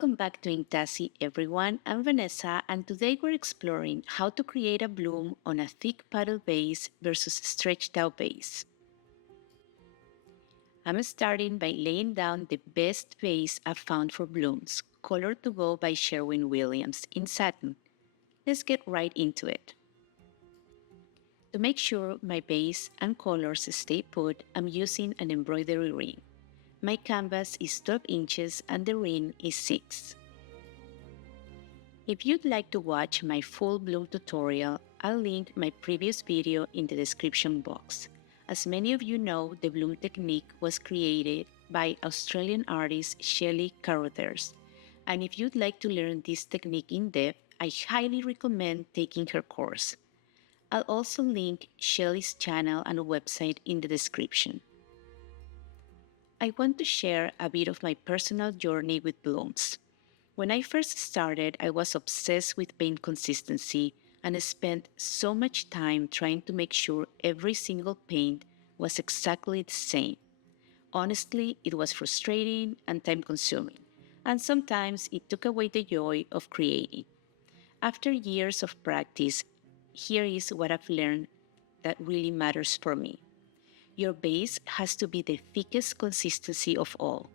Welcome back to Intasi, everyone. I'm Vanessa, and today we're exploring how to create a bloom on a thick puddle base versus stretched out base. I'm starting by laying down the best base I've found for blooms, Color to Go by Sherwin Williams in Satin. Let's get right into it. To make sure my base and colors stay put, I'm using an embroidery ring. My canvas is 12 inches and the ring is 6. If you'd like to watch my full bloom tutorial, I'll link my previous video in the description box. As many of you know, the bloom technique was created by Australian artist Shelee Carruthers. And if you'd like to learn this technique in depth, I highly recommend taking her course. I'll also link Shelee's channel and website in the description. I want to share a bit of my personal journey with blooms. When I first started, I was obsessed with paint consistency and spent so much time trying to make sure every single paint was exactly the same. Honestly, it was frustrating and time-consuming, and sometimes it took away the joy of creating. After years of practice, here is what I've learned that really matters for me. Your base has to be the thickest consistency of all.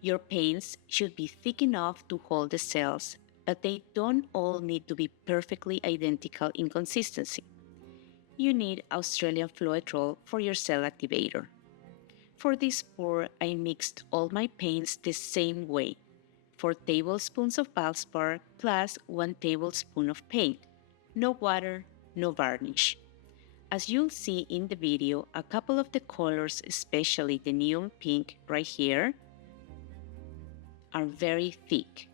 Your paints should be thick enough to hold the cells, but they don't all need to be perfectly identical in consistency. You need Australian Floetrol for your cell activator. For this pour, I mixed all my paints the same way, 4 tablespoons of Valspar plus 1 tablespoon of paint. No water, no varnish. As you'll see in the video, a couple of the colors, especially the neon pink right here, are very thick.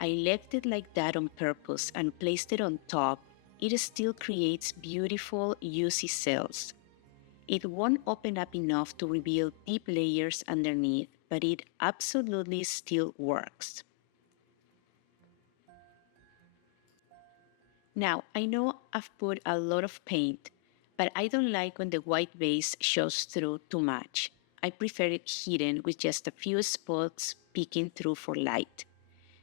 I left it like that on purpose and placed it on top. It still creates beautiful UC cells. It won't open up enough to reveal deep layers underneath, but it absolutely still works. Now, I know I've put a lot of paint, but I don't like when the white base shows through too much. I prefer it hidden with just a few spots peeking through for light.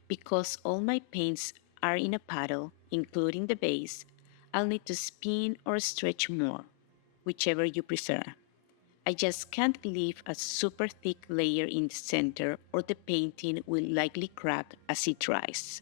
Because all my paints are in a puddle, including the base, I'll need to spin or stretch more, whichever you prefer. I just can't leave a super thick layer in the center or the painting will likely crack as it dries.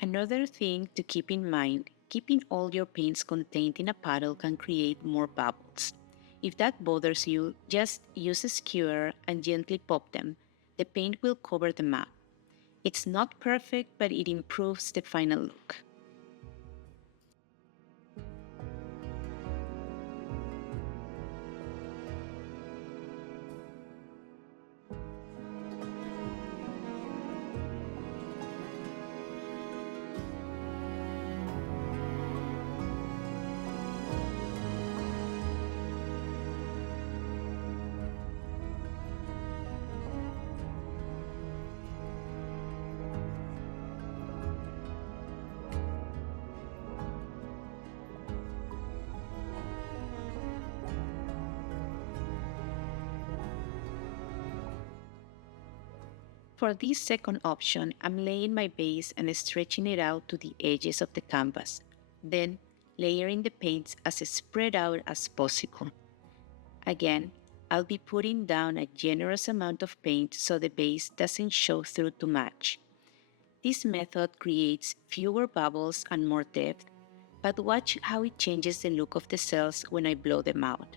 Another thing to keep in mind, keeping all your paints contained in a puddle can create more bubbles. If that bothers you, just use a skewer and gently pop them. The paint will cover them up. It's not perfect, but it improves the final look. For this second option, I'm laying my base and stretching it out to the edges of the canvas, then layering the paints as spread out as possible. Again, I'll be putting down a generous amount of paint so the base doesn't show through too much. This method creates fewer bubbles and more depth, but watch how it changes the look of the cells when I blow them out.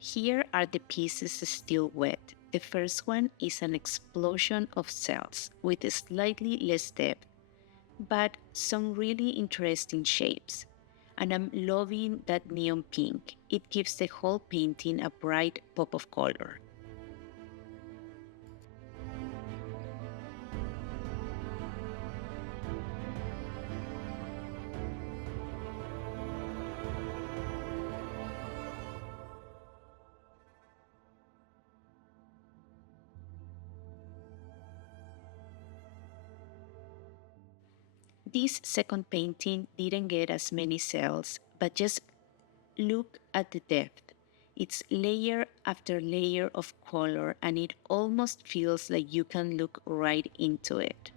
Here are the pieces still wet. The first one is an explosion of cells with slightly less depth, but some really interesting shapes. And I'm loving that neon pink. It gives the whole painting a bright pop of color. This second painting didn't get as many cells, but just look at the depth. It's layer after layer of color, and it almost feels like you can look right into it.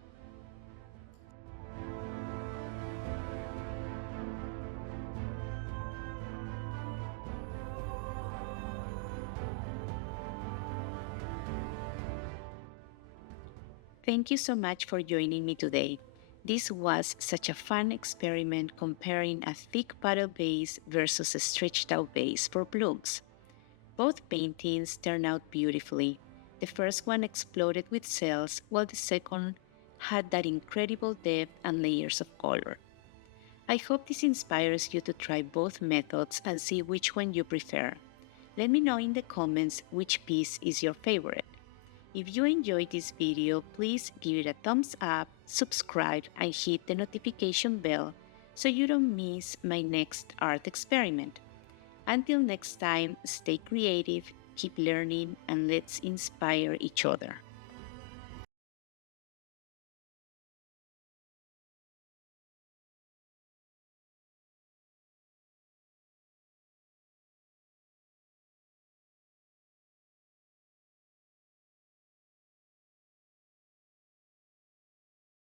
Thank you so much for joining me today. This was such a fun experiment comparing a thick puddle base versus a stretched out base for blooms. Both paintings turned out beautifully. The first one exploded with cells, while the second had that incredible depth and layers of color. I hope this inspires you to try both methods and see which one you prefer. Let me know in the comments which piece is your favorite. If you enjoyed this video, please give it a thumbs up, subscribe, and hit the notification bell so you don't miss my next art experiment. Until next time, stay creative, keep learning, and let's inspire each other.